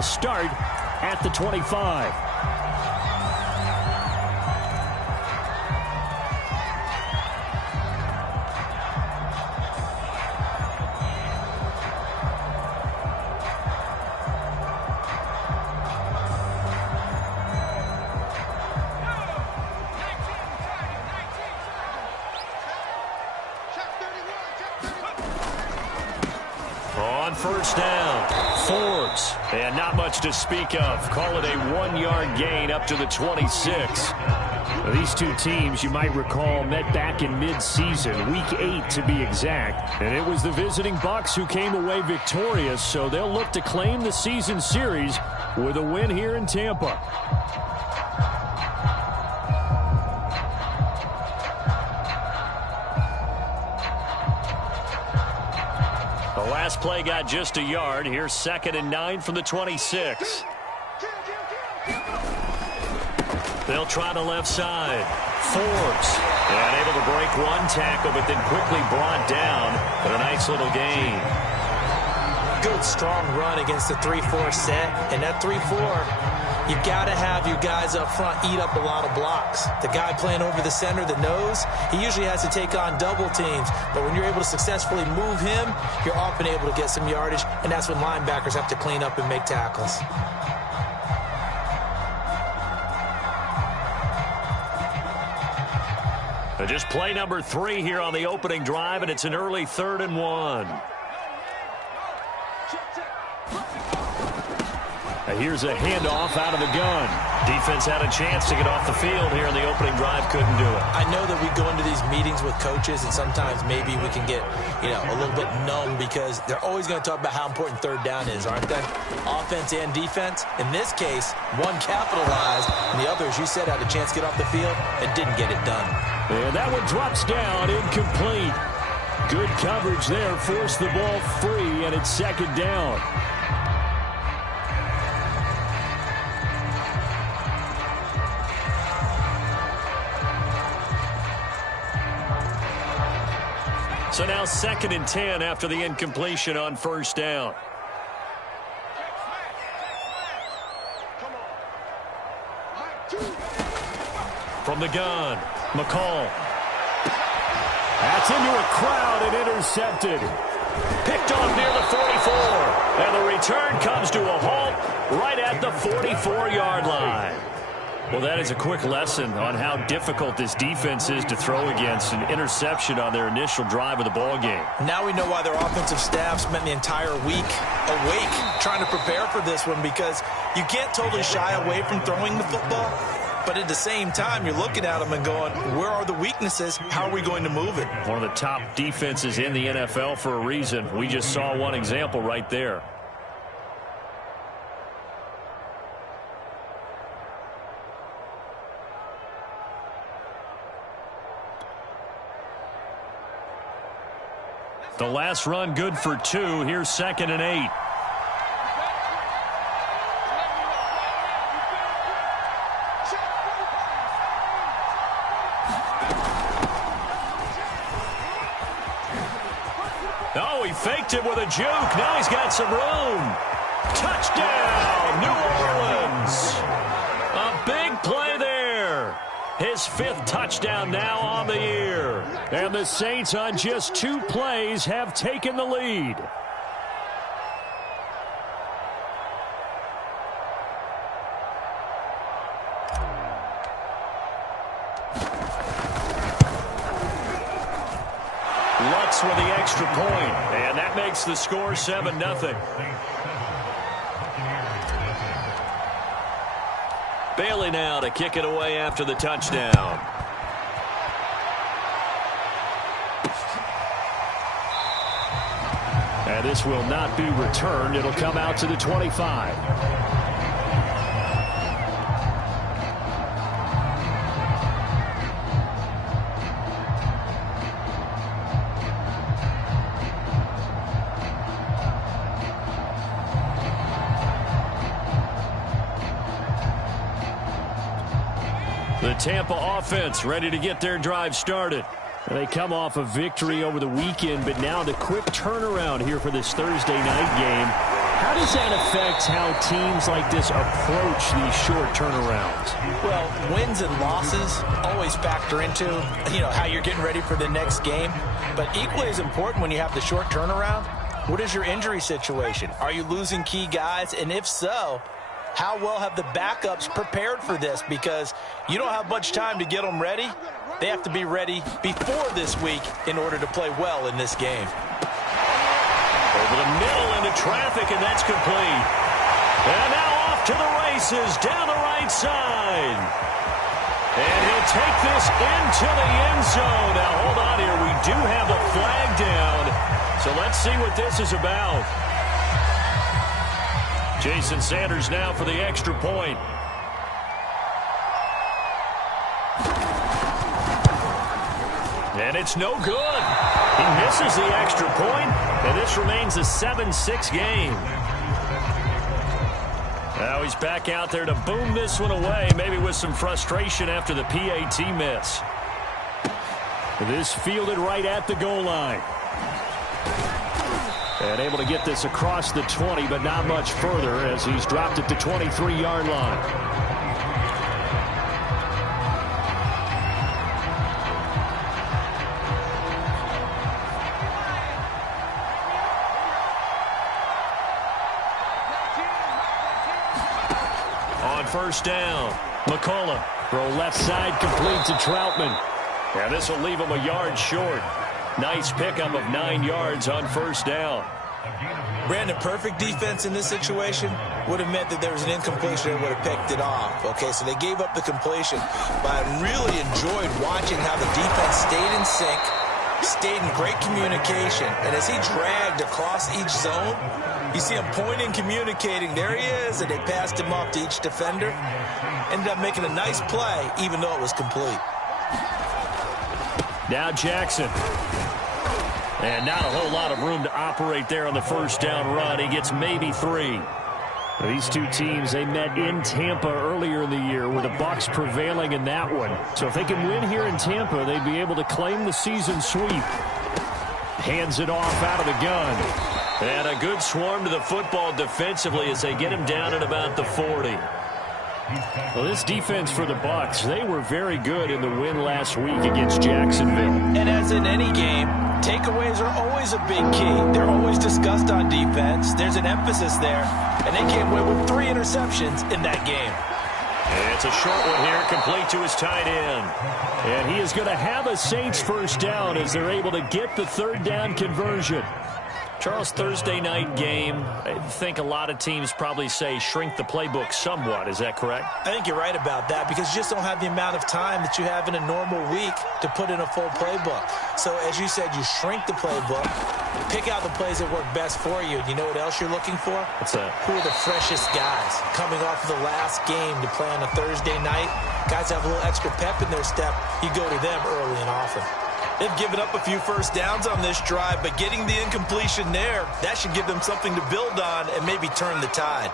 will start at the 25. On first down, Forbes. And not much to speak of. Call it a 1-yard gain up to the 26. These two teams, you might recall, met back in mid-season, Week 8 to be exact. And it was the visiting Bucs who came away victorious, so they'll look to claim the season series with a win here in Tampa. The last play got just a yard. Here's 2nd and 9 from the 26. They'll try the left side. Forbes. And able to break one tackle, but then quickly brought down for a nice little gain. Good, strong run against the 3-4 set. And that 3-4, you've got to have your guys up front eat up a lot of blocks. The guy playing over the center, the nose, he usually has to take on double teams. But when you're able to successfully move him, you're often able to get some yardage, and that's when linebackers have to clean up and make tackles. Just play number 3 here on the opening drive, and it's an early 3rd and 1. Here's a handoff out of the gun. Defense had a chance to get off the field here in the opening drive, couldn't do it. I know that we go into these meetings with coaches, and sometimes maybe we can get, a little bit numb because they're always going to talk about how important 3rd down is, aren't they? Offense and defense. In this case, one capitalized, and the other, as you said, had a chance to get off the field and didn't get it done. And that one drops down, incomplete. Good coverage there, forced the ball free, and it's 2nd down. So now 2nd and 10 after the incompletion on first down. From the gun, McCall. That's into a crowd and intercepted. Picked off near the 44. And the return comes to a halt right at the 44-yard line. Well, that is a quick lesson on how difficult this defense is to throw against. An interception on their initial drive of the ball game. Now we know why their offensive staff spent the entire week awake trying to prepare for this one, because you can't totally shy away from throwing the football. But at the same time, you're looking at them and going, where are the weaknesses? How are we going to move it? One of the top defenses in the NFL for a reason. We just saw one example right there. The last run good for 2. Here's 2nd and 8. Oh, he faked it with a juke. Now he's got some room. Touchdown, New Orleans. A big play there. His 5th touchdown now on the year. And the Saints on just 2 plays have taken the lead. Lutz with the extra point, and that makes the score 7-0. Bailey now to kick it away after the touchdown. And this will not be returned. It'll come out to the 25. The Tampa offense ready to get their drive started. They come off a victory over the weekend, but now the quick turnaround here for this Thursday night game. How does that affect how teams like this approach these short turnarounds? Well, wins and losses always factor into, how you're getting ready for the next game. But equally as important when you have the short turnaround, what is your injury situation? Are you losing key guys? And if so, how well have the backups prepared for this? Because you don't have much time to get them ready. They have to be ready before this week in order to play well in this game. Over the middle into traffic, and that's complete. And now off to the races down the right side. And he'll take this into the end zone. Now, hold on here. We do have a flag down. So let's see what this is about. Jason Sanders now for the extra point. And it's no good. He misses the extra point, and this remains a 7-6 game. Now he's back out there to boom this one away, maybe with some frustration after the PAT miss. This fielded right at the goal line. And able to get this across the 20, but not much further as he's dropped it to 23-yard line. First down. McCullough. Throw left side complete to Troutman. And this will leave him a yard short. Nice pickup of 9 yards on first down. Brandon, perfect defense in this situation would have meant that there was an incompletion that would have picked it off. Okay, so they gave up the completion. But I really enjoyed watching how the defense stayed in sync, stayed in great communication. And as he dragged across each zone, you see him pointing, communicating. There he is, and they passed him off to each defender. Ended up making a nice play, even though it was complete. Now Jackson. And not a whole lot of room to operate there on the first down run. He gets maybe 3. These two teams, they met in Tampa earlier in the year with the Bucs prevailing in that one. So if they can win here in Tampa, they'd be able to claim the season sweep. Hands it off out of the gun. And a good swarm to the football defensively as they get him down at about the 40. Well, this defense for the Bucs, they were very good in the win last week against Jacksonville. And as in any game, takeaways are always a big key. They're always discussed on defense. There's an emphasis there. And they came away with 3 interceptions in that game. And it's a short one here, complete to his tight end. And he is going to have a Saints first down as they're able to get the third down conversion. Charles, Thursday night game, I think a lot of teams probably say shrink the playbook somewhat. Is that correct? I think you're right about that because you just don't have the amount of time that you have in a normal week to put in a full playbook. So as you said, you shrink the playbook, pick out the plays that work best for you. You know what else you're looking for? What's that? Who are the freshest guys coming off of the last game to play on a Thursday night? Guys have a little extra pep in their step. You go to them early and often. They've given up a few first downs on this drive, but getting the incompletion there, that should give them something to build on and maybe turn the tide.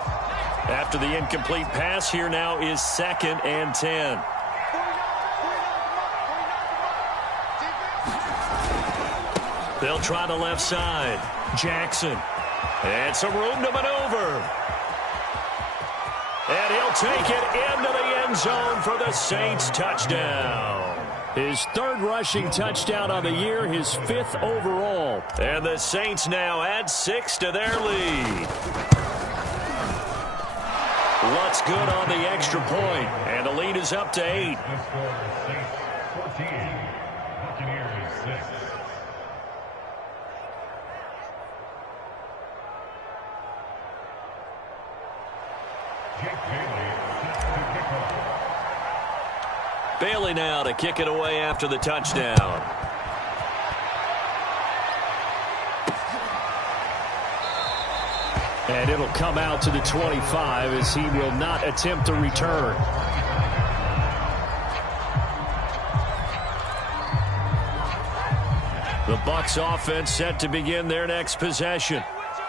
After the incomplete pass, here now is 2nd and 10. They'll try the left side. Jackson. And some room to maneuver. And he'll take it into the end zone for the Saints touchdown. His 3rd rushing touchdown on the year, his 5th overall. And the Saints now add 6 to their lead. What's good on the extra point, and the lead is up to 8. Bailey now to kick it away after the touchdown. And it'll come out to the 25 as he will not attempt a return. The Bucs offense set to begin their next possession.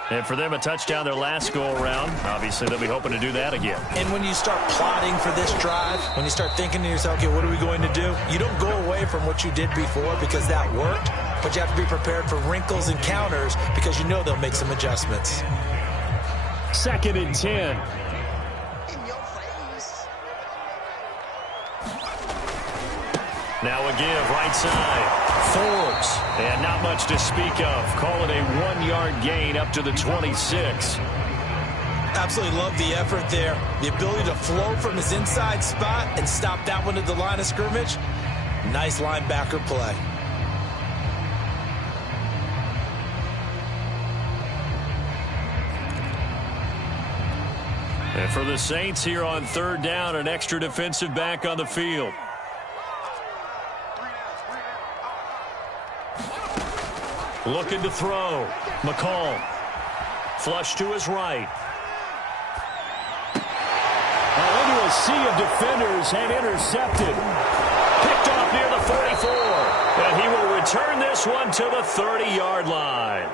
And for them, a touchdown their last go-around. Obviously, they'll be hoping to do that again. And when you start plotting for this drive, when you start thinking to yourself, okay, what are we going to do? You don't go away from what you did before because that worked, but you have to be prepared for wrinkles and counters because you know they'll make some adjustments. 2nd and 10. Now a give right side. Forbes. And not much to speak of. Call it a 1-yard gain up to the 26. Absolutely love the effort there. The ability to flow from his inside spot and stop that one at the line of scrimmage. Nice linebacker play. And for the Saints here on 3rd down, an extra defensive back on the field. Looking to throw. McCall. Flush to his right. Into a sea of defenders and intercepted. Picked off near the 44. And he will return this one to the 30-yard line.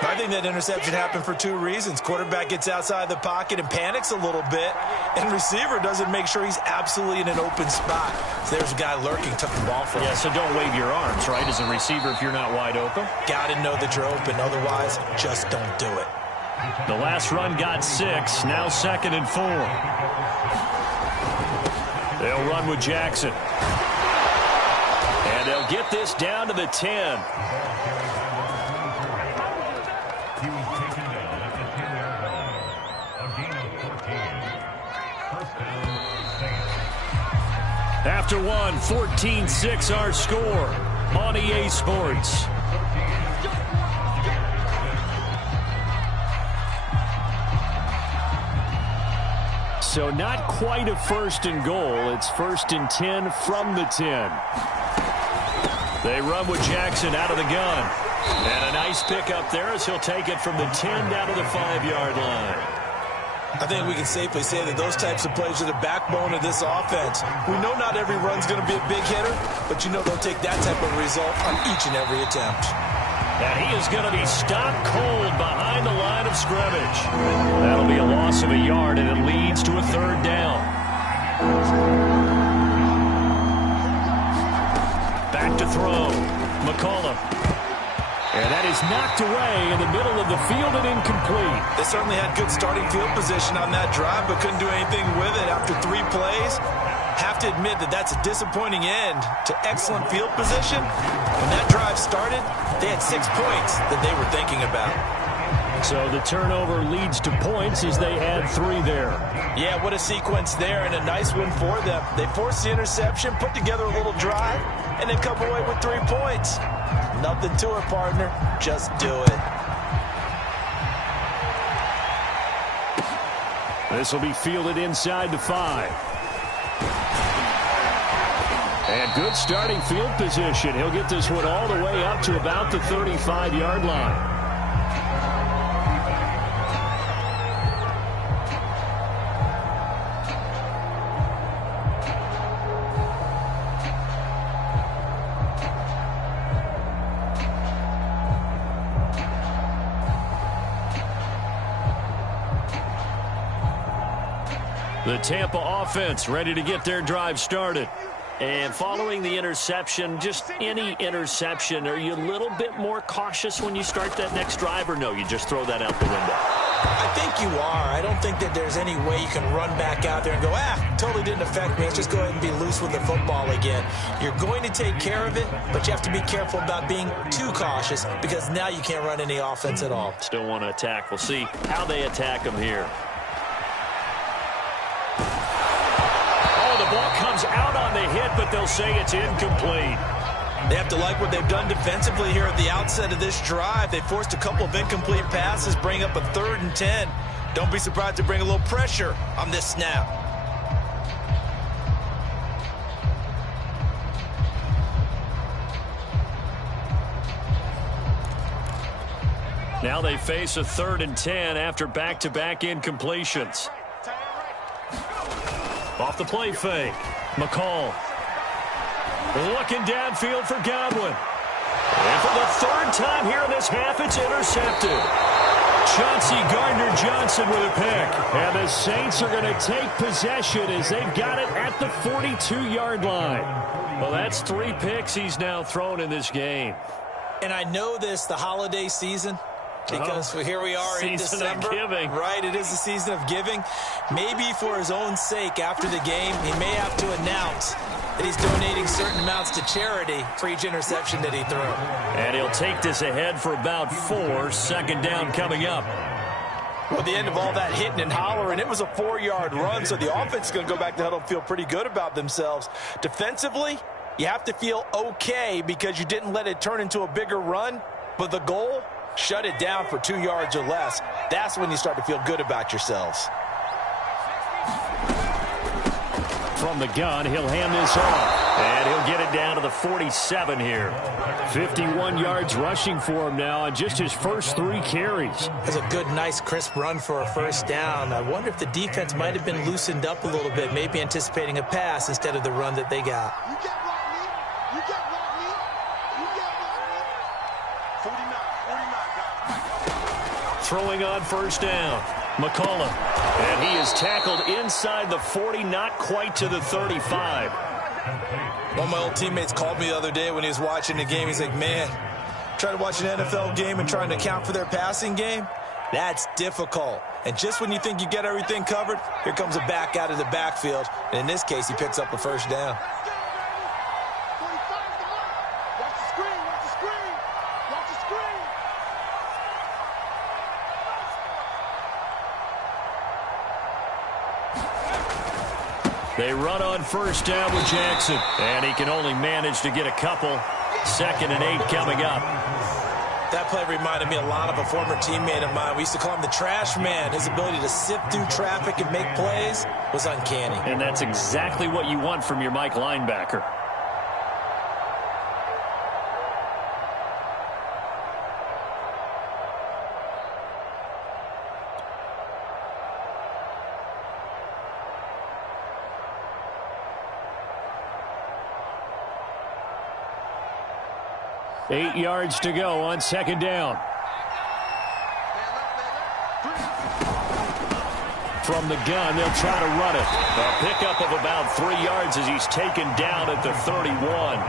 I think that interception happened for 2 reasons. Quarterback gets outside the pocket and panics a little bit, and receiver doesn't make sure he's absolutely in an open spot. So there's a guy lurking, took the ball from him. Yeah, so don't wave your arms, right, as a receiver if you're not wide open. Got to know that you're open. Otherwise, just don't do it. The last run got 6. Now 2nd and 4. They'll run with Jackson. And they'll get this down to the 10. After one, 14-6 our score on EA Sports. So not quite a 1st and goal. It's 1st and 10 from the 10. They run with Jackson out of the gun. And a nice pickup there as he'll take it from the 10 down to the 5-yard line. I think we can safely say that those types of plays are the backbone of this offense. We know not every run's going to be a big hitter, but you know they'll take that type of result on each and every attempt. And he is going to be stopped cold behind the line of scrimmage. That'll be a loss of a yard, and it leads to a 3rd down. Back to throw. McCollum. And that is knocked away in the middle of the field and incomplete. They certainly had good starting field position on that drive, but couldn't do anything with it after 3 plays. Have to admit that that's a disappointing end to excellent field position. When that drive started, they had 6 points that they were thinking about. So the turnover leads to points as they add 3 there. Yeah, what a sequence there, and a nice one for them. They forced the interception, put together a little drive, and then come away with 3 points. Nothing to it, partner. Just do it. This will be fielded inside the 5. And good starting field position. He'll get this one all the way up to about the 35-yard line. The Tampa offense ready to get their drive started. And following the interception, just any interception, are you a little bit more cautious when you start that next drive, or no, you just throw that out the window? I think you are. I don't think that there's any way you can run back out there and go, totally didn't affect me. Let's just go ahead and be loose with the football again. You're going to take care of it, but you have to be careful about being too cautious because now you can't run any offense at all. Still want to attack. We'll see how they attack them here. The ball comes out on the hit, but they'll say it's incomplete. They have to like what they've done defensively here at the outset of this drive. They forced a couple of incomplete passes, bring up a 3rd and 10. Don't be surprised to bring a little pressure on this snap. Now they face a 3rd and 10 after back-to-back incompletions. Off the play fake. McCall. Looking downfield for Godwin. And for the 3rd time here in this half, it's intercepted. Chauncey Gardner-Johnson with a pick. And the Saints are going to take possession as they've got it at the 42-yard line. Well, that's 3 picks he's now thrown in this game. And I know this, the holiday season, Because here we are in December. Giving. Right, it is the season of giving. Maybe for his own sake after the game, he may have to announce that he's donating certain amounts to charity for each interception that he threw. And he'll take this ahead for about 4. Second down coming up. Well, at the end of all that hitting and hollering, it was a 4-yard run, so the offense is going to go back to the huddle and feel pretty good about themselves. Defensively, you have to feel okay because you didn't let it turn into a bigger run, but the goal, shut it down for 2 yards or less. That's when you start to feel good about yourselves. From the gun, he'll hand this off. And he'll get it down to the 47 here. 51 yards rushing for him now on just his first 3 carries. That's a good, nice, crisp run for a first down. I wonder if the defense might have been loosened up a little bit, maybe anticipating a pass instead of the run that they got. You get Rodney. You get Rodney. You get Rodney. 49. Throwing on first down. McCullough. And he is tackled inside the 40, not quite to the 35. One of my old teammates called me the other day when he was watching the game. He's like, man, trying to watch an NFL game and trying to account for their passing game, that's difficult. And just when you think you get everything covered, here comes a back out of the backfield. And in this case, he picks up a first down. 45, come on. Watch the screen. Watch the screen. Watch the screen. They run on first down with Jackson. And he can only manage to get a couple. 2nd and 8 coming up. That play reminded me a lot of a former teammate of mine. We used to call him the trash man. His ability to sift through traffic and make plays was uncanny. And that's exactly what you want from your Mike linebacker. Eight yards to go on second down. From the gun, they'll try to run it. A pickup of about 3 yards as he's taken down at the 31.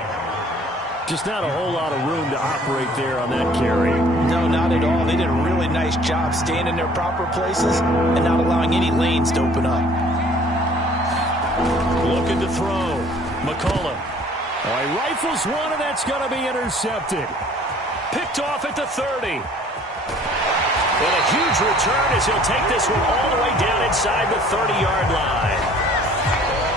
Just not a whole lot of room to operate there on that carry. No, not at all. They did a really nice job staying in their proper places and not allowing any lanes to open up. Looking to throw. McCullough. Oh, he rifles one, and that's going to be intercepted. Picked off at the 30. And a huge return as he'll take this one all the way down inside the 30-yard line.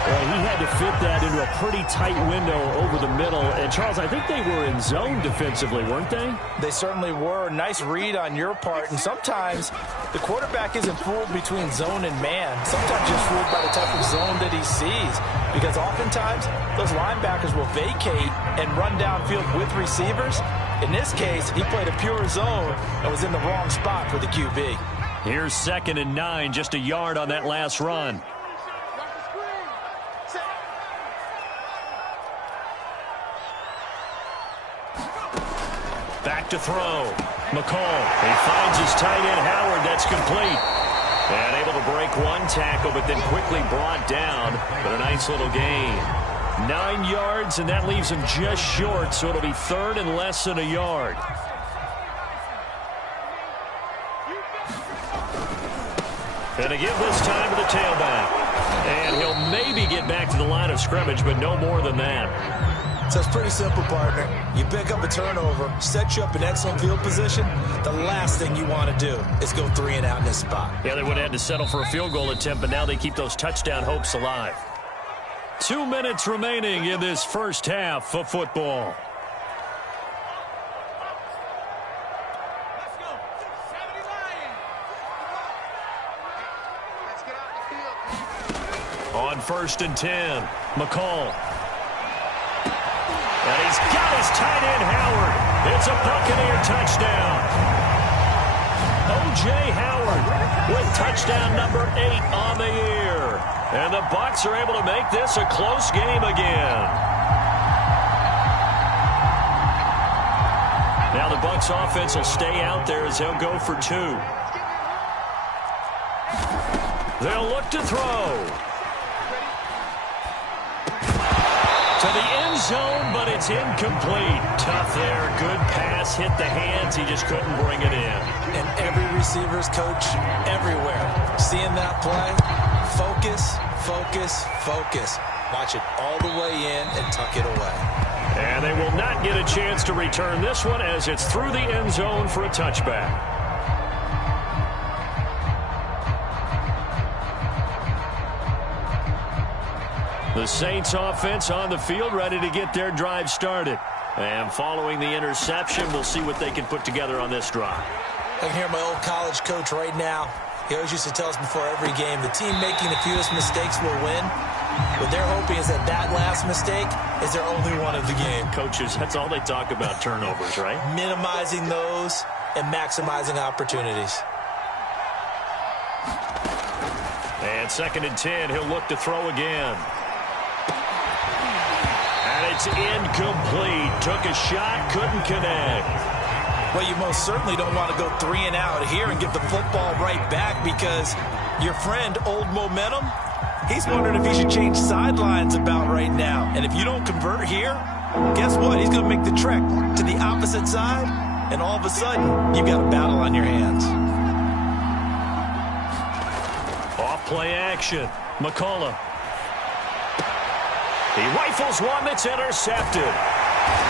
Well, he had to fit that into a pretty tight window over the middle. And, Charles, I think they were in zone defensively, weren't they? They certainly were. Nice read on your part. And sometimes the quarterback isn't fooled between zone and man. Sometimes just fooled by the type of zone that he sees. Because oftentimes those linebackers will vacate and run downfield with receivers. In this case, he played a pure zone and was in the wrong spot for the QB. Here's 2nd and 9, just a yard on that last run. Back to throw. McCall. He finds his tight end, Howard. That's complete. And able to break one tackle, but then quickly brought down. But a nice little gain. 9 yards, and that leaves him just short, so it'll be 3rd and less than a yard. And to give this time to the tailback. And he'll maybe get back to the line of scrimmage, but no more than that. So it's pretty simple, partner. You pick up a turnover, set you up in excellent field position. The last thing you want to do is go 3 and out in this spot. Yeah, they would have had to settle for a field goal attempt, but now they keep those touchdown hopes alive. 2 minutes remaining in this first half of football. On 1st and 10, McCall. And he's got his tight end, Howard. It's a Buccaneer touchdown. O.J. Howard with touchdown number 8 on the year. And the Bucs are able to make this a close game again. Now the Bucs offense will stay out there as they'll go for 2. They'll look to throw. To the end zone, but it's incomplete. Tough there. Good pass. Hit the hands. He just couldn't bring it in. And every receiver's coach everywhere, seeing that play, focus, focus, focus. Watch it all the way in and tuck it away. And they will not get a chance to return this one as it's through the end zone for a touchback. The Saints offense on the field, ready to get their drive started. And following the interception, we'll see what they can put together on this drive. I can hear my old college coach right now. He always used to tell us before every game, the team making the fewest mistakes will win. What they're hoping is that that last mistake is their only one of the game. Coaches, that's all they talk about, turnovers, right? Minimizing those and maximizing opportunities. And 2nd and 10, he'll look to throw again. And it's incomplete. Took a shot, couldn't connect. Well, you most certainly don't want to go 3 and out here and give the football right back because your friend, Old Momentum, he's wondering if he should change sidelines about right now. And if you don't convert here, guess what? He's going to make the trek to the opposite side, and all of a sudden, you've got a battle on your hands. Off play action. McCullough. He rifles one that's intercepted.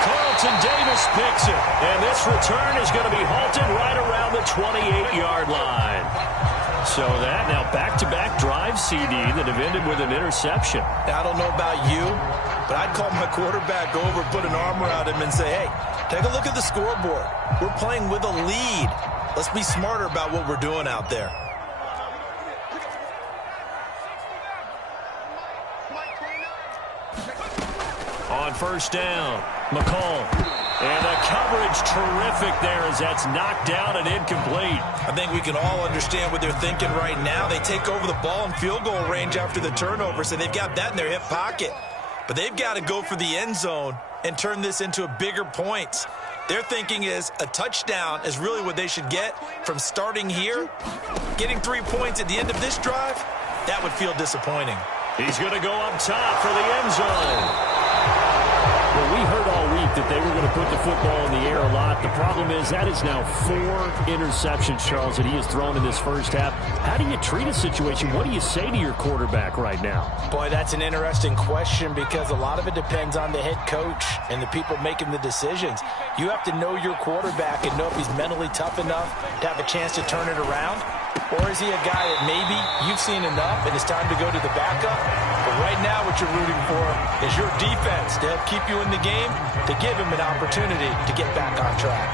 Carlton Davis picks it. And this return is going to be halted right around the 28-yard line. So that now back-to-back drive CD that have ended with an interception. I don't know about you, but I'd call my quarterback over, put an arm around him, and say, hey, take a look at the scoreboard. We're playing with a lead. Let's be smarter about what we're doing out there. On 1st down, McCall. And the coverage terrific there as that's knocked down and incomplete. I think we can all understand what they're thinking right now. They take over the ball in field goal range after the turnover, so they've got that in their hip pocket. But they've got to go for the end zone and turn this into bigger points. Their thinking is a touchdown is really what they should get from starting here. Getting 3 points at the end of this drive, that would feel disappointing. He's going to go up top for the end zone. Well, we heard all week that they were going to put the football in the air a lot. The problem is that is now 4 interceptions, Charles, that he has thrown in this first half. How do you treat a situation? What do you say to your quarterback right now? Boy, that's an interesting question because a lot of it depends on the head coach and the people making the decisions. You have to know your quarterback and know if he's mentally tough enough to have a chance to turn it around. Or is he a guy that maybe you've seen enough and it's time to go to the backup? But right now what you're rooting for is your defense to help keep you in the game, to give him an opportunity to get back on track.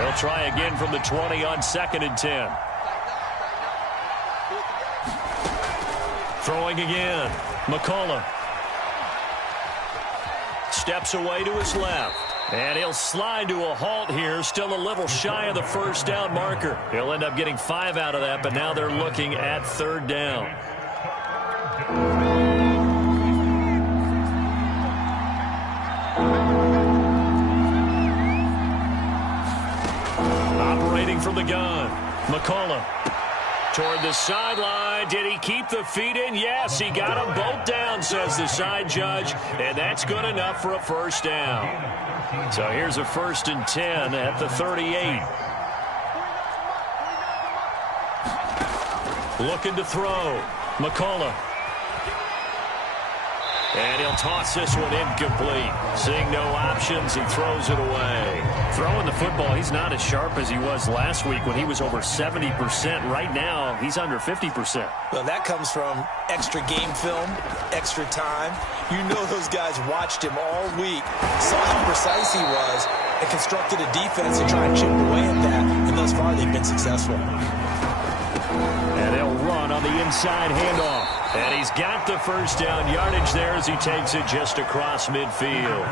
They'll try again from the 20 on 2nd and 10. Throwing again. McCullough. Steps away to his left. And he'll slide to a halt here, still a little shy of the 1st down marker. He'll end up getting 5 out of that, but now they're looking at 3rd down. Operating from the gun, McCullough. Toward the sideline. Did he keep the feet in? Yes, he got them both down, says the side judge. And that's good enough for a 1st down. So here's a 1st and 10 at the 38. Looking to throw. McCullough. And he'll toss this one incomplete. Seeing no options, he throws it away. Throwing the football, he's not as sharp as he was last week when he was over 70%. Right now, he's under 50%. Well, that comes from extra game film, extra time. You know those guys watched him all week, saw how precise he was, and constructed a defense to try and chip away at that. And thus far, they've been successful. And they'll run on the inside handoff. And he's got the 1st down yardage there as he takes it just across midfield.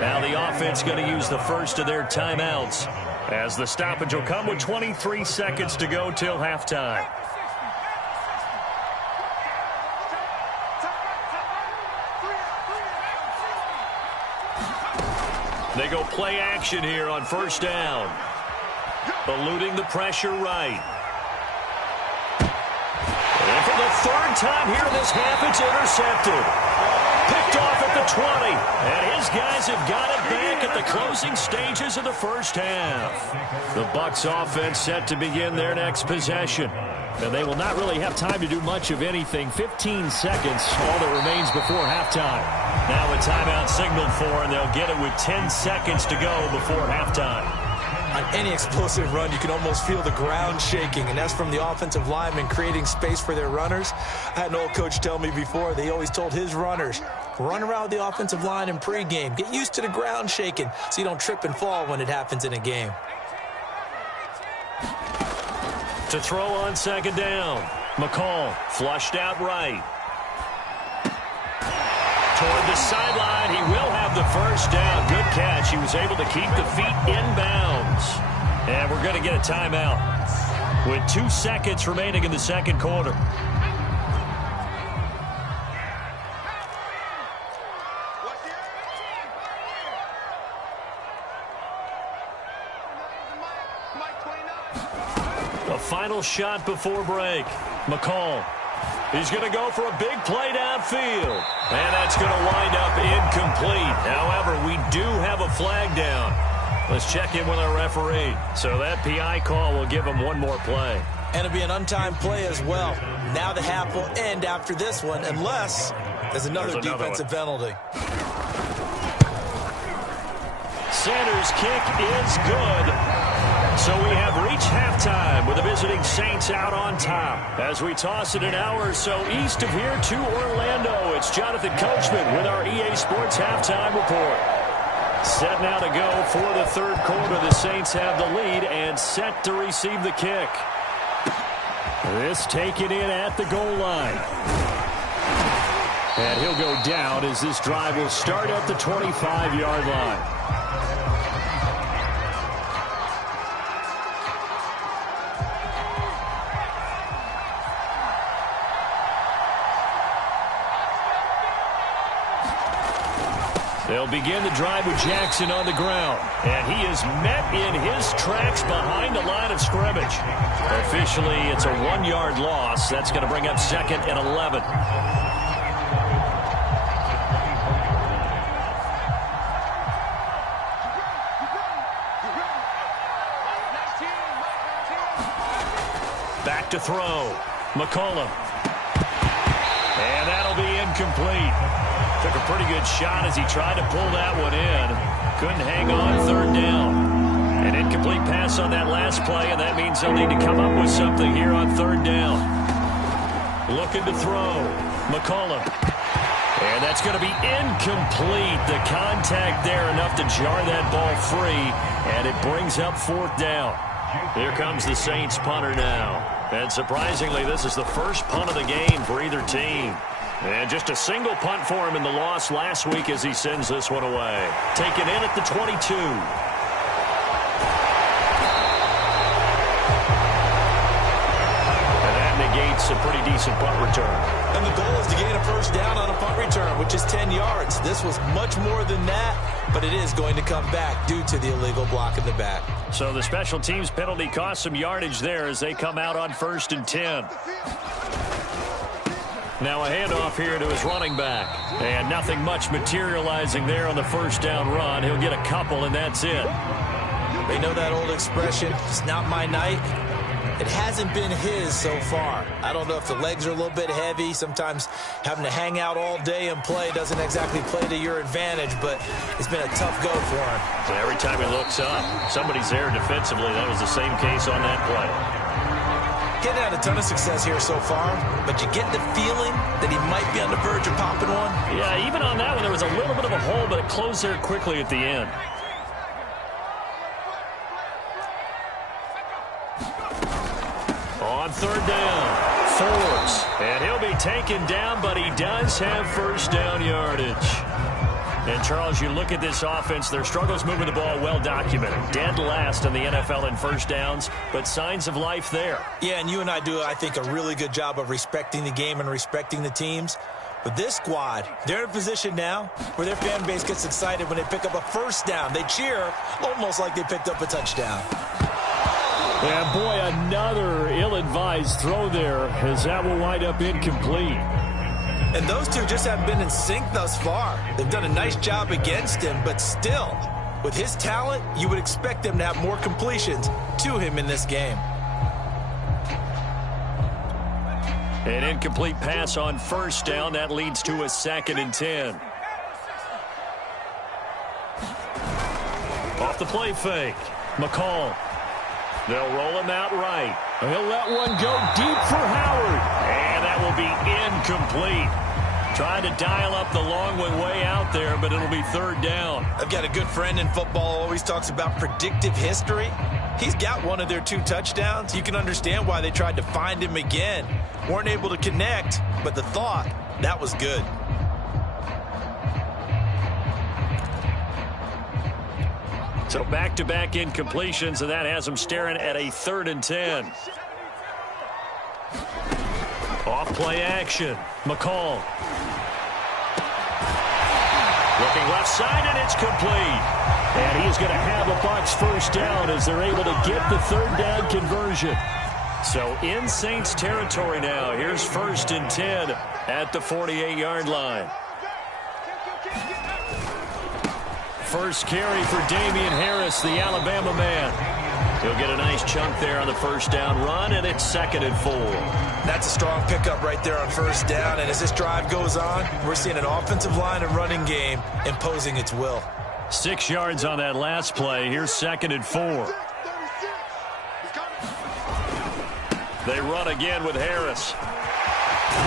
Now the offense going to use the first of their timeouts as the stoppage will come with 23 seconds to go till halftime. They go play action here on 1st down. Eluding the pressure right. And for the third time here in this half, it's intercepted. Picked off at the 20. And his guys have got it back at the closing stages of the first half. The Bucs offense set to begin their next possession. And they will not really have time to do much of anything. 15 seconds, all that remains before halftime. Now a timeout signaled for, and they'll get it with 10 seconds to go before halftime. On any explosive run, you can almost feel the ground shaking, and that's from the offensive linemen creating space for their runners. I had an old coach tell me before, they always told his runners, run around the offensive line in pregame. Get used to the ground shaking so you don't trip and fall when it happens in a game. To throw on second down, McCall flushed out right. Toward the sideline, he will have the first down. Good catch. He was able to keep the feet inbounds. And we're going to get a timeout with 2 seconds remaining in the second quarter. A final shot before break. McCall. He's going to go for a big play downfield. And that's going to wind up incomplete. However, we do have a flag down. Let's check in with our referee. So that PI call will give him one more play. And it'll be an untimed play as well. Now the half will end after this one, unless there's another defensive penalty. Sanders' kick is good. So we have reached halftime with the visiting Saints out on top. As we toss it an hour or so east of here to Orlando, it's Jonathan Coachman with our EA Sports Halftime Report. Set now to go for the third quarter. The Saints have the lead and set to receive the kick. This taken in at the goal line. And he'll go down as this drive will start at the 25-yard line. They'll begin the drive with Jackson on the ground. And he is met in his tracks behind the line of scrimmage. Officially, it's a 1-yard loss. That's going to bring up second and 11. Back to throw. McCollum. And that'll be incomplete. Took a pretty good shot as he tried to pull that one in. Couldn't hang on third down. An incomplete pass on that last play, and that means they'll need to come up with something here on third down. Looking to throw. McCollum. And that's going to be incomplete. The contact there enough to jar that ball free, and it brings up fourth down. Here comes the Saints punter now. And surprisingly, this is the first punt of the game for either team. And just a single punt for him in the loss last week as he sends this one away. Taken in at the 22. And that negates a pretty decent punt return. And the goal is to gain a first down on a punt return, which is 10 yards. This was much more than that, but it is going to come back due to the illegal block in the back. So the special teams penalty cost some yardage there as they come out on 1st and 10. Now a handoff here to his running back. And nothing much materializing there on the first down run. He'll get a couple, and that's it. They know that old expression, it's not my night. It hasn't been his so far. I don't know if the legs are a little bit heavy. Sometimes having to hang out all day and play doesn't exactly play to your advantage, but it's been a tough go for him. So every time he looks up, somebody's there defensively. That was the same case on that play. Getting had a ton of success here so far, but you get the feeling that he might be on the verge of popping one. Yeah, even on that one, there was a little bit of a hole, but it closed there quickly at the end. On third down, Forbes. And he'll be taken down, but he does have first down yardage. And, Charles, you look at this offense, their struggles moving the ball well documented. Dead last in the NFL in first downs, but signs of life there. Yeah, and you and I do, I think, a really good job of respecting the game and respecting the teams. But this squad, they're in a position now where their fan base gets excited when they pick up a first down. They cheer almost like they picked up a touchdown. And boy, another ill-advised throw there, as that will wind up incomplete. And those two just haven't been in sync thus far. They've done a nice job against him, but still, with his talent, you would expect them to have more completions to him in this game. An incomplete pass on first down. That leads to a 2nd and 10. Off the play fake. McCall. They'll roll him out right. He'll let one go deep for Howard. And that will be incomplete. Trying to dial up the long one way out there, but it'll be 3rd down. I've got a good friend in football who always talks about predictive history. He's got one of their 2 touchdowns. You can understand why they tried to find him again. Weren't able to connect, but the thought, that was good. So back-to-back incompletions, and that has them staring at a 3rd and 10. Off play action. McCall. Looking left side, and it's complete. And he's going to have a Bucs first down as they're able to get the 3rd down conversion. So in Saints territory now. Here's 1st and 10 at the 48-yard line. First carry for Damian Harris, the Alabama man. He'll get a nice chunk there on the first down run, and it's 2nd and 4. That's a strong pickup right there on first down, and as this drive goes on, we're seeing an offensive line and running game imposing its will. 6 yards on that last play. Here's 2nd and 4. They run again with Harris.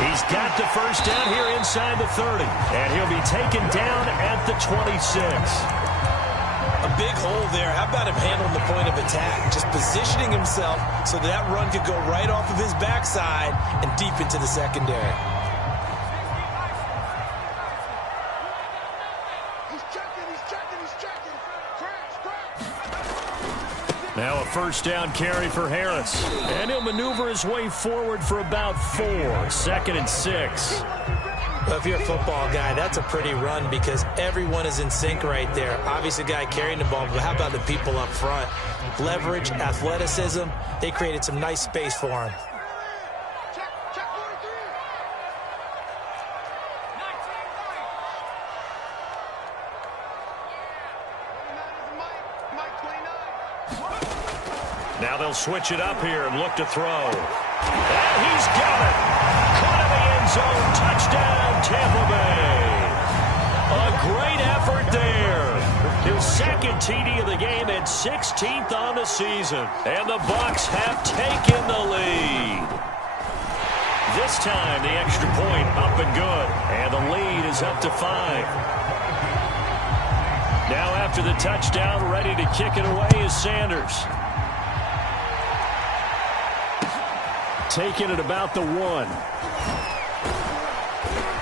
He's got the first down here inside the 30, and he'll be taken down at the 26. A big hole there. How about him handling the point of attack? Just positioning himself so that run could go right off of his backside and deep into the secondary. He's checking. Crash. Now a first down carry for Harris. And he'll maneuver his way forward for about 4. 2nd and 6. Well, if you're a football guy, that's a pretty run because everyone is in sync right there. Obviously, the guy carrying the ball, but how about the people up front? Leverage, athleticism, they created some nice space for him. Check 43. Now they'll switch it up here and look to throw. And he's got it. Caught in the end zone. Touchdown, Tampa Bay. A great effort there. His 2nd TD of the game and 16th on the season. And the Bucs have taken the lead. This time, the extra point up and good. And the lead is up to 5. Now after the touchdown, ready to kick it away is Sanders. Taking it about the 1.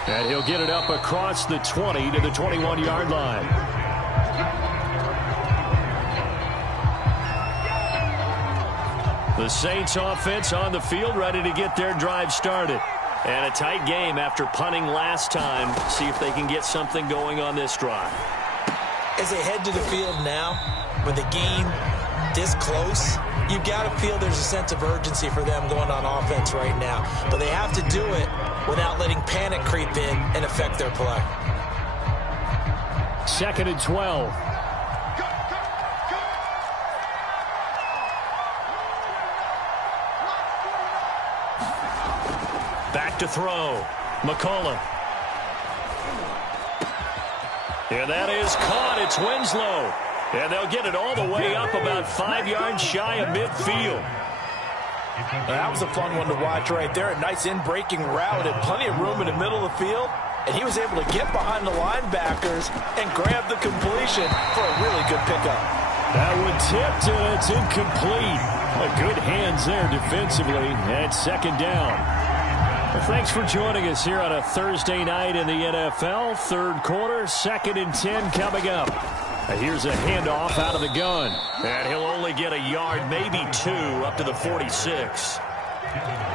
And he'll get it up across the 20 to the 21-yard line. The Saints offense on the field ready to get their drive started. And a tight game after punting last time. See if they can get something going on this drive. As they head to the field now, with the game this close, you've got to feel there's a sense of urgency for them going on offense right now. But they have to do it without letting panic creep in and affect their play. 2nd and 12. Back to throw. McCullough. And that is caught. It's Winslow. And they'll get it all the way up about 5 yards shy of midfield. That was a fun one to watch right there. A nice in-breaking route and plenty of room in the middle of the field. And he was able to get behind the linebackers and grab the completion for a really good pickup. That one tipped, and it's incomplete. Good hands there defensively at 2nd down. Well, thanks for joining us here on a Thursday night in the NFL. 3rd quarter, 2nd and 10 coming up. Here's a handoff out of the gun. And he'll only get a yard, maybe 2, up to the 46.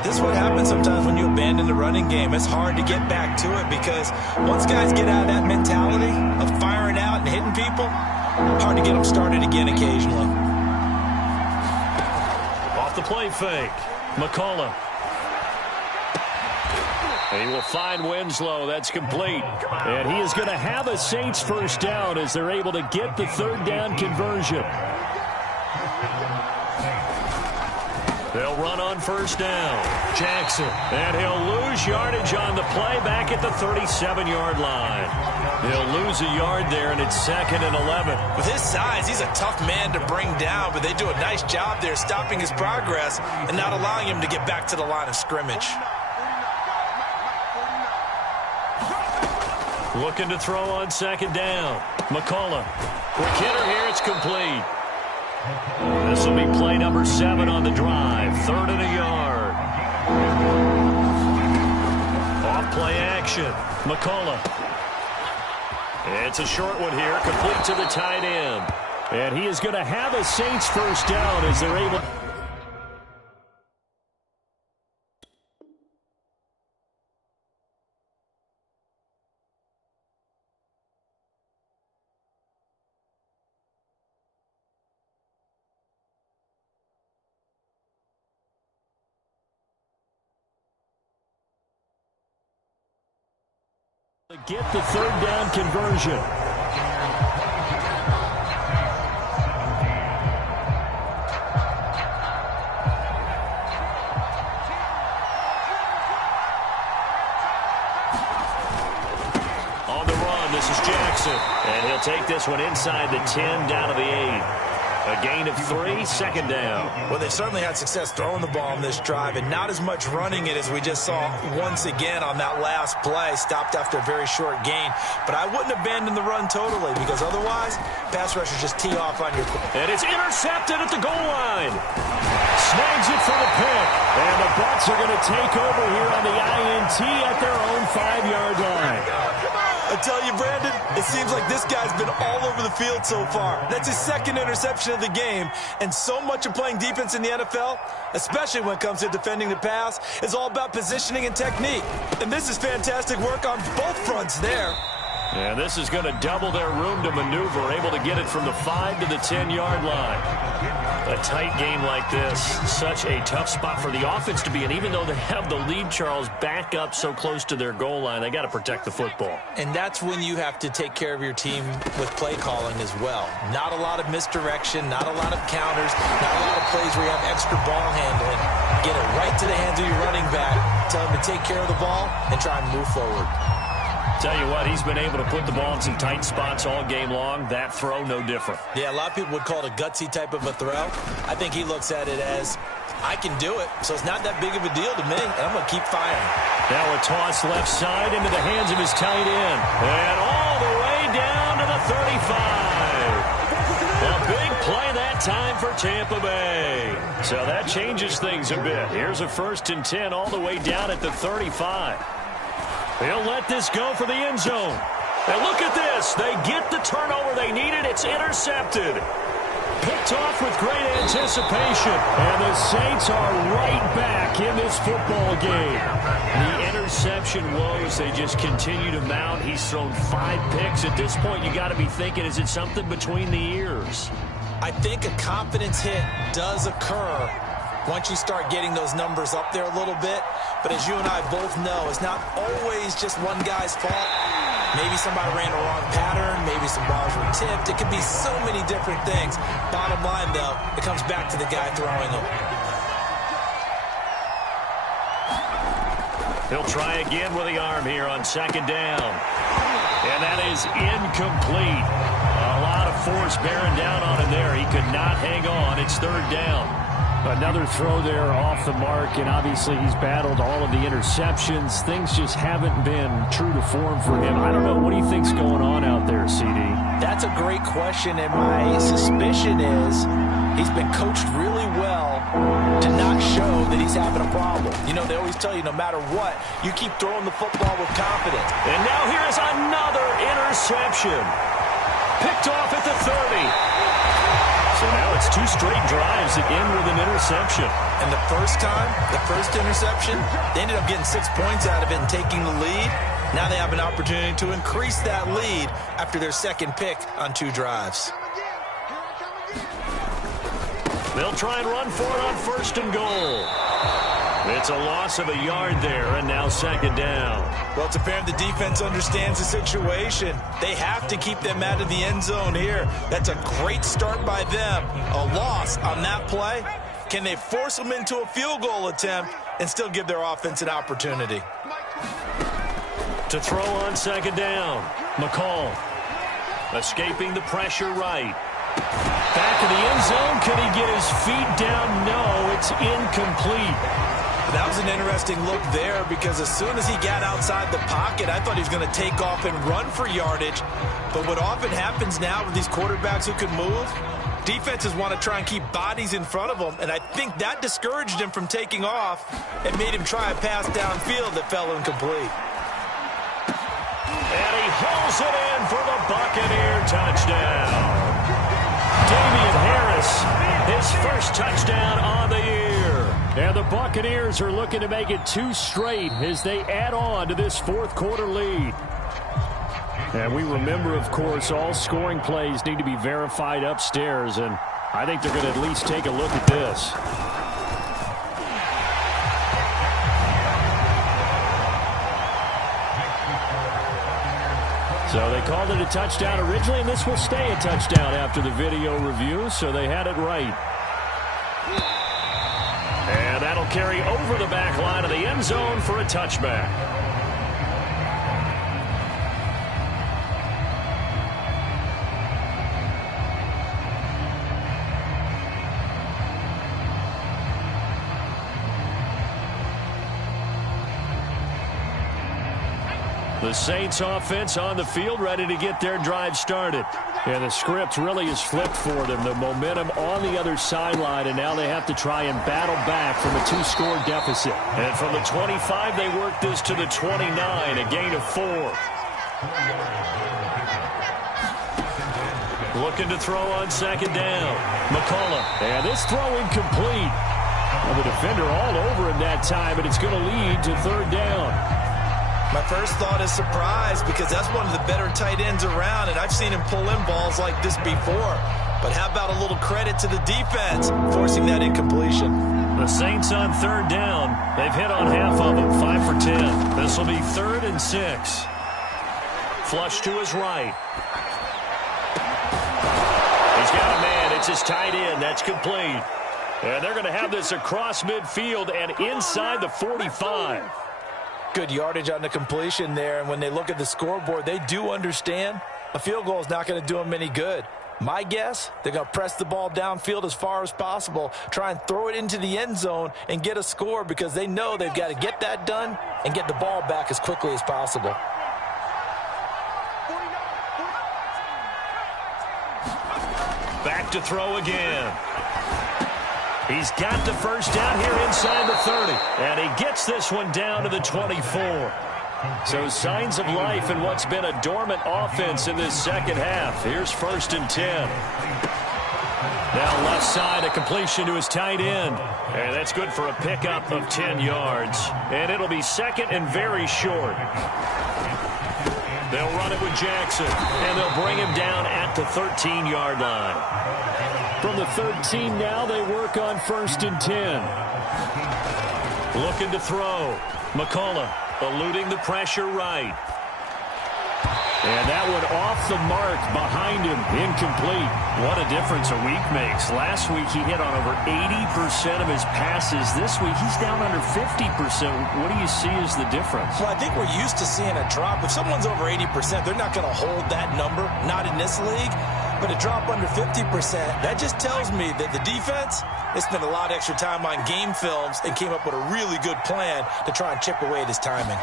This is what happens sometimes when you abandon the running game. It's hard to get back to it because once guys get out of that mentality of firing out and hitting people, hard to get them started again occasionally. play fake. McCullough. And he will find Winslow. That's complete. And he is going to have a Saints first down as they're able to get the third down conversion. They'll run on first down. Jackson. And he'll lose yardage on the play back at the 37-yard line. He'll lose a yard there, and it's 2nd and 11. With his size, he's a tough man to bring down, but they do a nice job there stopping his progress and not allowing him to get back to the line of scrimmage. Looking to throw on 2nd down. McCullough. Quick hitter here. It's complete. This will be play number 7 on the drive. 3rd and a yard. Off play action. McCullough. It's a short one here. Complete to the tight end. And he is going to have a Saints first down as they're able... get the third down conversion. On the run, this is Jackson. And he'll take this one inside the 10 down to the 8. A gain of 3, 2nd down. Well, they certainly had success throwing the ball on this drive and not as much running it as we just saw once again on that last play. Stopped after a very short gain. But I wouldn't abandon the run totally because otherwise, pass rushers just tee off on your... And it's intercepted at the goal line. Snags it for the pick. And the Bucs are going to take over here on the INT at their own 5-yard line. I tell you, Brandon, it seems like this guy's been all over the field so far. That's his 2nd interception of the game. And so much of playing defense in the NFL, especially when it comes to defending the pass, is all about positioning and technique. And this is fantastic work on both fronts there. And this is going to double their room to maneuver, able to get it from the 5 to the 10-yard line. A tight game like this, such a tough spot for the offense to be in. Even though they have the lead, Charles, back up so close to their goal line, they got to protect the football. And that's when you have to take care of your team with play calling as well. Not a lot of misdirection, not a lot of counters, not a lot of plays where you have extra ball handling. Get it right to the hands of your running back, tell him to take care of the ball, and try and move forward. Tell you what, he's been able to put the ball in some tight spots all game long. That throw, no different. Yeah, a lot of people would call it a gutsy type of a throw. I think he looks at it as, I can do it, so it's not that big of a deal to me, and I'm going to keep firing. Now a toss left side into the hands of his tight end. And all the way down to the 35. A big play that time for Tampa Bay. So that changes things a bit. Here's a 1st and 10 all the way down at the 35. He'll let this go for the end zone. And look at this. They get the turnover they needed. It's intercepted. Picked off with great anticipation. And the Saints are right back in this football game. The interception woes, they just continue to mount. He's thrown 5 picks. At this point, you got to be thinking, is it something between the ears? I think a confidence hit does occur once you start getting those numbers up there a little bit. But as you and I both know, it's not always just one guy's fault. Maybe somebody ran a wrong pattern. Maybe some balls were tipped. It could be so many different things. Bottom line, though, it comes back to the guy throwing them. He'll try again with the arm here on 2nd down. And that is incomplete. A lot of force bearing down on him there. He could not hang on. It's 3rd down. Another throw there off the mark, and obviously he's battled all of the interceptions. Things just haven't been true to form for him. I don't know. What do you think's going on out there, CD? That's a great question, and my suspicion is he's been coached really well to not show that he's having a problem. You know, they always tell you no matter what, you keep throwing the football with confidence. And now here is another interception. Picked off at the 30. So now it's 2 straight drives that end with an interception. And the first interception, they ended up getting 6 points out of it and taking the lead. Now they have an opportunity to increase that lead after their 2nd pick on 2 drives. They'll try and run for it on 1st and goal. It's a loss of a yard there, and now 2nd down. Well, it's apparent the defense understands the situation. They have to keep them out of the end zone here. That's a great start by them. A loss on that play. Can they force them into a field goal attempt and still give their offense an opportunity? To throw on 2nd down, McCall. Escaping the pressure right. Back in the end zone. Can he get his feet down? No, it's incomplete. That was an interesting look there because as soon as he got outside the pocket, I thought he was going to take off and run for yardage. But what often happens now with these quarterbacks who can move, defenses want to try and keep bodies in front of them, and I think that discouraged him from taking off and made him try a pass downfield that fell incomplete. And he hauls it in for the Buccaneer touchdown. Damian Harris, his first touchdown on the year. And the Buccaneers are looking to make it 2 straight as they add on to this 4th quarter lead. And we remember, of course, all scoring plays need to be verified upstairs, and I think they're going to at least take a look at this. So they called it a touchdown originally, and this will stay a touchdown after the video review, so they had it right. And that'll carry over the back line of the end zone for a touchback. The Saints offense on the field ready to get their drive started. And the script really is flipped for them. The momentum on the other sideline, and now they have to try and battle back from a 2-score deficit. And from the 25, they work this to the 29, a gain of 4. Looking to throw on 2nd down. McCullough. And this throw incomplete. Well, the defender all over him that time, but it's going to lead to 3rd down. My first thought is surprise because that's one of the better tight ends around, and I've seen him pull in balls like this before. But how about a little credit to the defense forcing that incompletion? The Saints on 3rd down. They've hit on half of them, 5 for 10. This will be 3rd and 6. Flush to his right. He's got a man. It's his tight end. That's complete. And they're going to have this across midfield and inside the 45. Good yardage on the completion there, and when they look at the scoreboard, they do understand a field goal is not going to do them any good. My guess, they're going to press the ball downfield as far as possible, try and throw it into the end zone and get a score because they know they've got to get that done and get the ball back as quickly as possible. Back to throw again. He's got the first down here inside the 30. And he gets this one down to the 24. So signs of life in what's been a dormant offense in this 2nd half. Here's 1st and 10. Now left side, a completion to his tight end. And that's good for a pickup of 10 yards. And it'll be 2nd and very short. They'll run it with Jackson. And they'll bring him down at the 13-yard line. From the 13 now, they work on 1st and 10. Looking to throw. McCullough eluding the pressure right. And that one off the mark behind him, incomplete. What a difference a week makes. Last week he hit on over 80% of his passes. This week he's down under 50%. What do you see as the difference? Well, I think we're used to seeing a drop. If someone's over 80%, they're not going to hold that number, not in this league. But a drop under 50%, that just tells me that the defense, they spent a lot of extra time on game films and came up with a really good plan to try and chip away at his timing.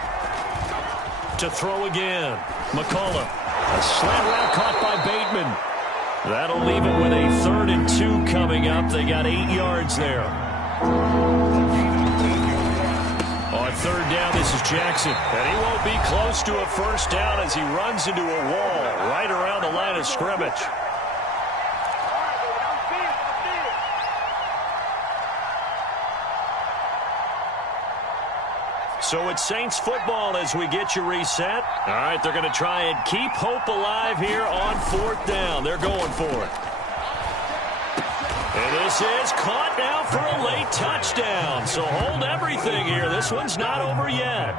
To throw again, McCullough. A slant route caught by Bateman. That'll leave it with a 3rd and 2 coming up. They got 8 yards there. On 3rd down, this is Jackson. And he won't be close to a first down as he runs into a wall right around the line of scrimmage. So it's Saints football as we get you reset. All right, they're going to try and keep hope alive here on 4th down. They're going for it. And this is caught now for a late touchdown. So hold everything here. This one's not over yet.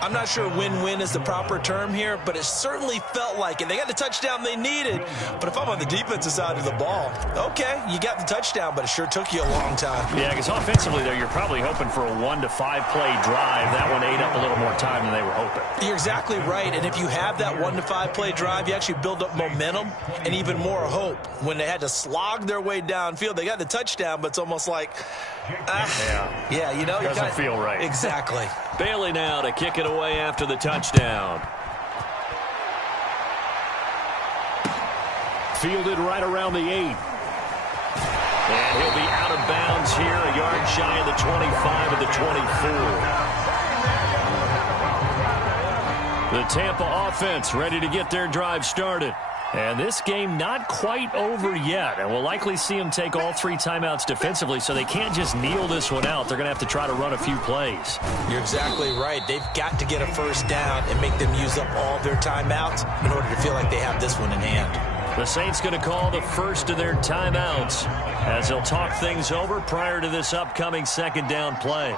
I'm not sure win-win is the proper term here, but it certainly felt like it. They got the touchdown they needed, but if I'm on the defensive side of the ball, okay, you got the touchdown, but it sure took you a long time. Yeah, because offensively, though, you're probably hoping for a 1 to 5 play drive. That one ate up a little more time than they were hoping. You're exactly right, and if you have that 1 to 5 play drive, you actually build up momentum and even more hope. When they had to slog their way downfield, they got the touchdown, but it's almost like, you know. Doesn't feel right. Exactly. Bailey now to kick it away after the touchdown. Fielded right around the 8. And he'll be out of bounds here, a yard shy of the 25 of the 24. The Tampa offense ready to get their drive started. And this game not quite over yet. And we'll likely see them take all 3 timeouts defensively, so they can't just kneel this one out. They're going to have to try to run a few plays. You're exactly right. They've got to get a first down and make them use up all their timeouts in order to feel like they have this one in hand. The Saints going to call the first of their timeouts as they'll talk things over prior to this upcoming second down play.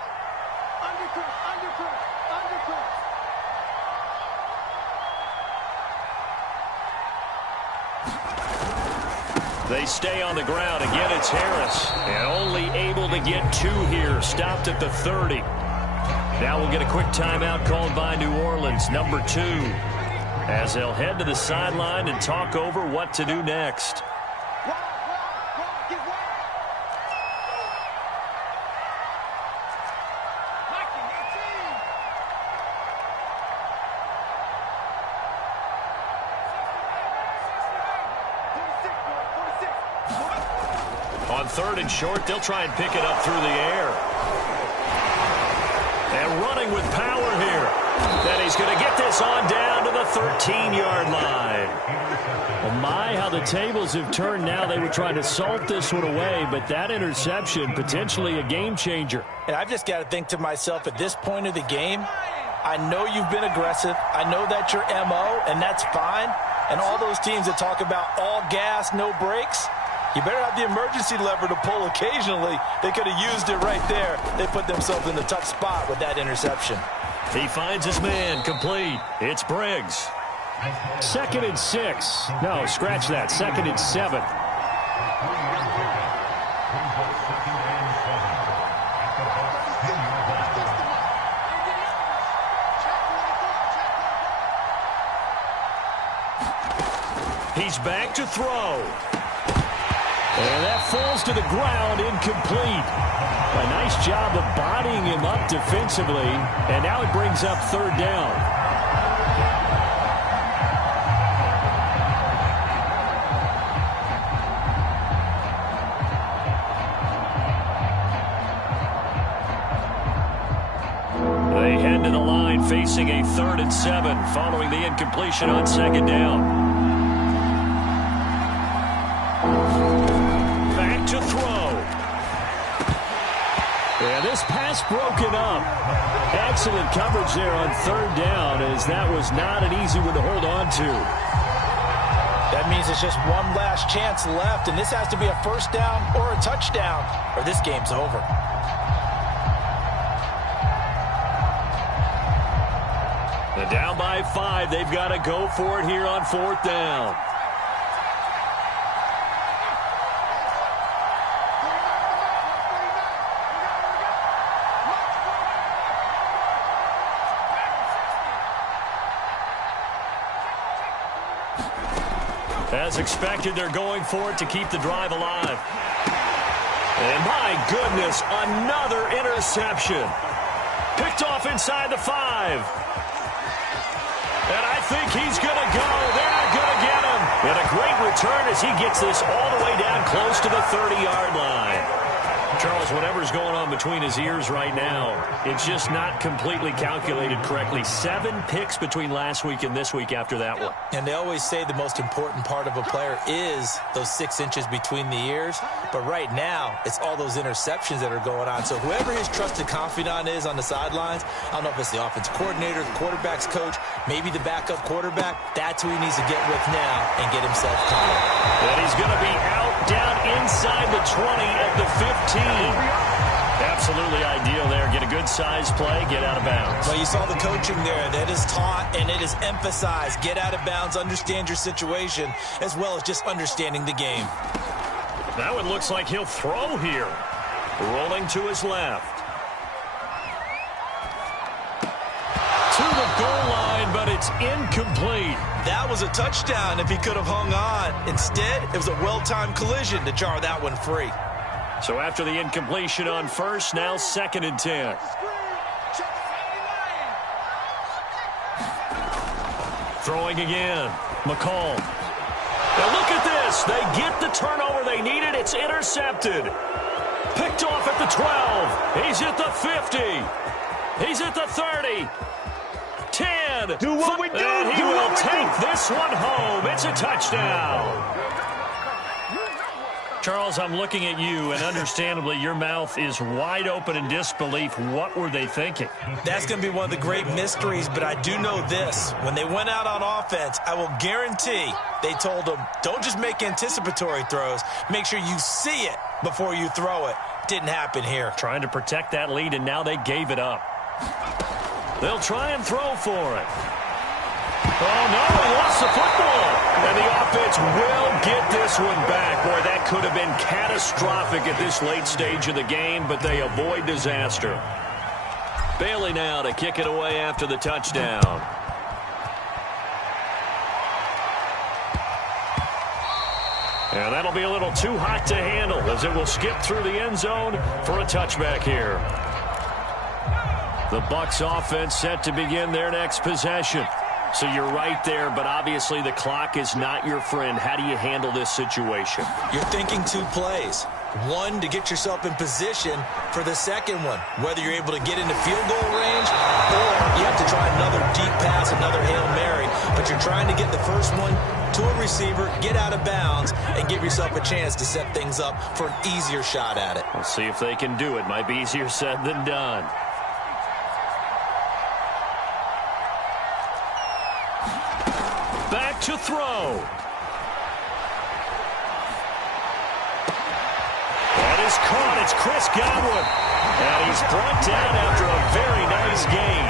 They stay on the ground. Again, it's Harris. And only able to get 2 here. Stopped at the 30. Now we'll get a quick timeout called by New Orleans, number 2. As they'll head to the sideline and talk over what to do next. On 3rd and short, they'll try and pick it up through the air. And running with power here. Then he's going to get this on down to the 13-yard line. Well, my, how the tables have turned now. They were trying to salt this one away, but that interception, potentially a game changer. And I've just got to think to myself, at this point of the game, I know you've been aggressive. I know that's your MO, and that's fine. And all those teams that talk about all gas, no brakes, you better have the emergency lever to pull occasionally. They could have used it right there. They put themselves in a tough spot with that interception. He finds his man, complete. It's Briggs. 2nd and 6. No, scratch that. 2nd and 7. He's back to throw. And that falls to the ground, incomplete. A nice job of bodying him up defensively, and now it brings up 3rd down. They head to the line facing a 3rd and 7 following the incompletion on 2nd down. To throw. And this pass broken up. Excellent coverage there on 3rd down, as that was not an easy one to hold on to. That means it's just one last chance left, and this has to be a first down or a touchdown, or this game's over. They're down by 5. They've got to go for it here on 4th down. As expected, they're going for it to keep the drive alive. And my goodness, another interception. Picked off inside the 5. And I think he's going to go. They're not going to get him. And a great return as he gets this all the way down close to the 30-yard line. Charles, whatever's going on between his ears right now, it's just not completely calculated correctly. 7 picks between last week and this week after that one. And they always say the most important part of a player is those 6 inches between the ears. But right now, it's all those interceptions that are going on. So whoever his trusted confidant is on the sidelines, I don't know if it's the offensive coordinator, the quarterback's coach, maybe the backup quarterback, that's who he needs to get with now and get himself calm. And he's going to be out down inside the 20 at the 15. Absolutely ideal there. Get a good size play, get out of bounds. Well, you saw the coaching there. That is taught and it is emphasized. Get out of bounds, understand your situation, as well as just understanding the game. Now it looks like he'll throw here. Rolling to his left. To the goal line, but it's incomplete. That was a touchdown if he could have hung on. Instead, it was a well-timed collision to jar that one free. So after the incompletion on first, now 2nd and 10. Throwing again. McCall. Now look at this. They get the turnover they needed. It's intercepted. Picked off at the 12. He's at the 50. He's at the 30. 10. Do what we do. And he will take this one home. It's a touchdown. Charles, I'm looking at you, and understandably, your mouth is wide open in disbelief. What were they thinking? That's going to be one of the great mysteries, but I do know this. When they went out on offense, I will guarantee they told them, don't just make anticipatory throws. Make sure you see it before you throw it. Didn't happen here. Trying to protect that lead, and now they gave it up. They'll try and throw for it. Oh, no, he lost the football. And the offense will get this one back. Boy, that could have been catastrophic at this late stage of the game, but they avoid disaster. Bailey now to kick it away after the touchdown. And that'll be a little too hot to handle as it will skip through the end zone for a touchback here. The Bucs offense set to begin their next possession. So you're right there, but obviously the clock is not your friend. How do you handle this situation? You're thinking 2 plays. One, to get yourself in position for the second one, whether you're able to get into field goal range or you have to try another deep pass, another Hail Mary. But you're trying to get the first one to a receiver, get out of bounds, and give yourself a chance to set things up for an easier shot at it. We'll see if they can do it. Might be easier said than done. Back to throw. That is caught. It's Chris Godwin. And he's brought down after a very nice gain.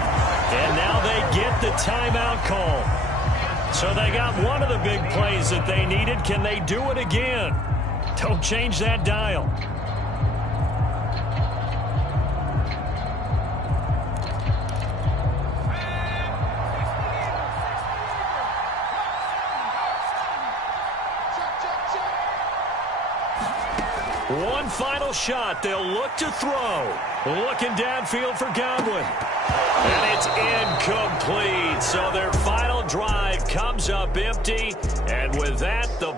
And now they get the timeout call. So they got one of the big plays that they needed. Can they do it again? Don't change that dial. One final shot. They'll look to throw. Looking downfield for Godwin. And it's incomplete. So their final drive comes up empty. And with that, the